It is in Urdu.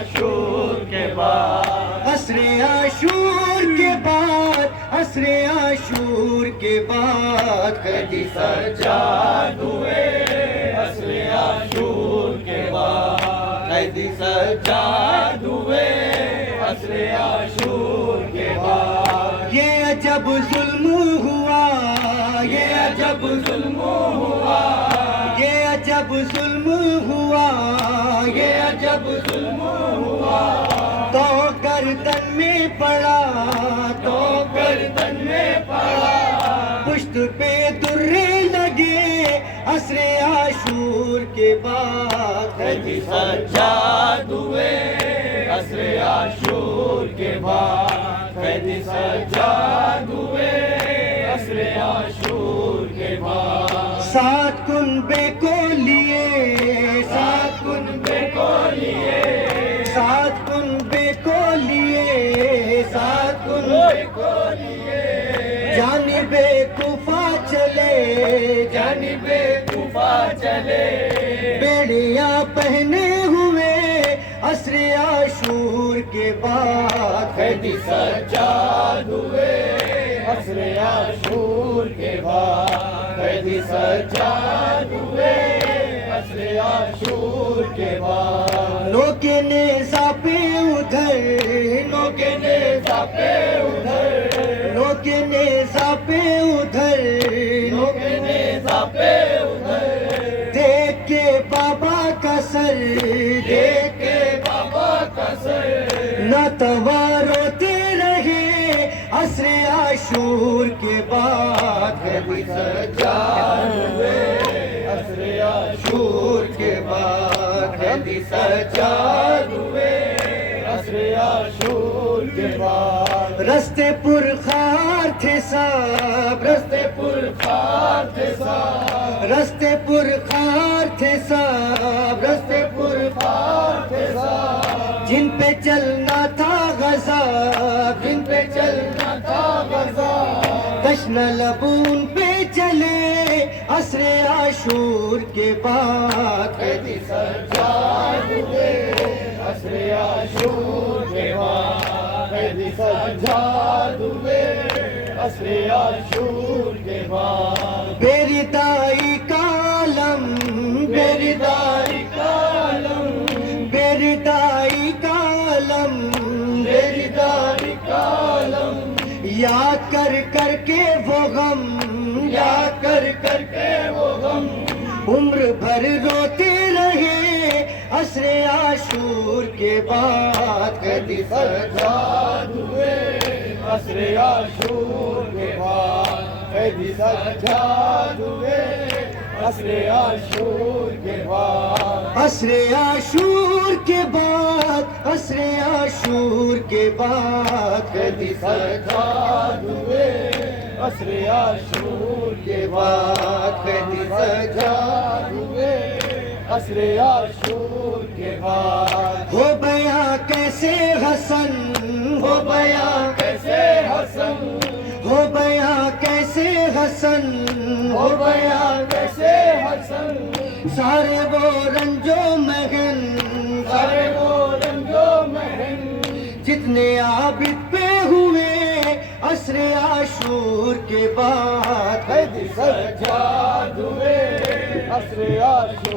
عاشور کے بعد، عصر عاشور کے بعد، عصر عاشور کے بعد قیدی سجاد ہوئے عصر عاشور کے بعد، قیدی سجاد ہوئے عصر عاشور کے بعد، یہ عجب ظلم ہوا، یہ عجب ظلم ہوا، یہ عجب ظلم ہوا، یہ عجب ظلم ہوا، تو گردن میں پڑا، تو گردن میں پڑا، پشت پہ درے لگے عصر عاشور کے بعد قیدی سجاد ہوئے عصر عاشور کے بعد، قیدی سجاد ہوئے عصر عاشور کے بعد، 7 کنبے کو لیے، 7 کنبے کو لیے، 7 کنبے کو لیے، 7 کنبے کو لیے، جانب کوفہ چلے، جانب کوفہ چلے، بیڑیاں پہنے ہوئے عصر عاشور کے بعد قیدی سجاد ہوئے عصر عاشور کے بعد، قیدی سجاد ہوئے عصر عاشور کے بعد، نوکے نیزہ پہ ادھر، نوکے نیزہ پہ ادھر، نوکے نیزہ پہ ادھر، نوکے نیزہ پہ ادھر، دیکھ کے بابا کا سر، دیکھ کے بابا کا سر، ناتوار روتے رہے عصر عاشور کے بعد قیدی سجاد ہوئے عصر عاشور کے بعد، قیدی سجاد ہوئے عصر عاشور کے بعد، رستے پرخار تھے سب، رستے پرخار تھے سب، رستے پرخار تھے سب، رستے پرخار تھے سب، جن پہ چلنا تھا غضب، جن پہ چلنا تھا غضب، تشنہ لب ان پہ چلے عصر عاشور کے بعد قیدی سجاد ہوئے عصر عاشور کے بعد، قیدی سجاد ہوئے عصر عاشور کے بعد، بیردائی کا علم، بیردائی کا علم، بیردائی کا علم، بیردائی کا علم، یاد کر کر کے وہ غم، یاد کر کر کے وہ غم، عمر بھر روتے رہے عصر عاشور کے بعد قیدی سجاد ہوئے عصر عاشور کے بعد، قیدی سجاد ہوئے عصر عاشور کے بعد، عصر عاشور کے بعد، عصر عاشور کے بعد قیدی سجاد ہوئے عصر عاشور کے بعد، قیدی سجاد ہوئے عصر عاشور کے بعد، ہو بیاں کیسے حسن، ہو بیاں کیسے حسن، ہو بیاں کیسے حسن، ہو بیاں کیسے حسن، سارے وہ رنجو محن، سارے وہ رنجو محن، جتنے عابد پہ ہوئے عصر عاشور کے بعد قیدی سجاد ہوئے عصر عاشور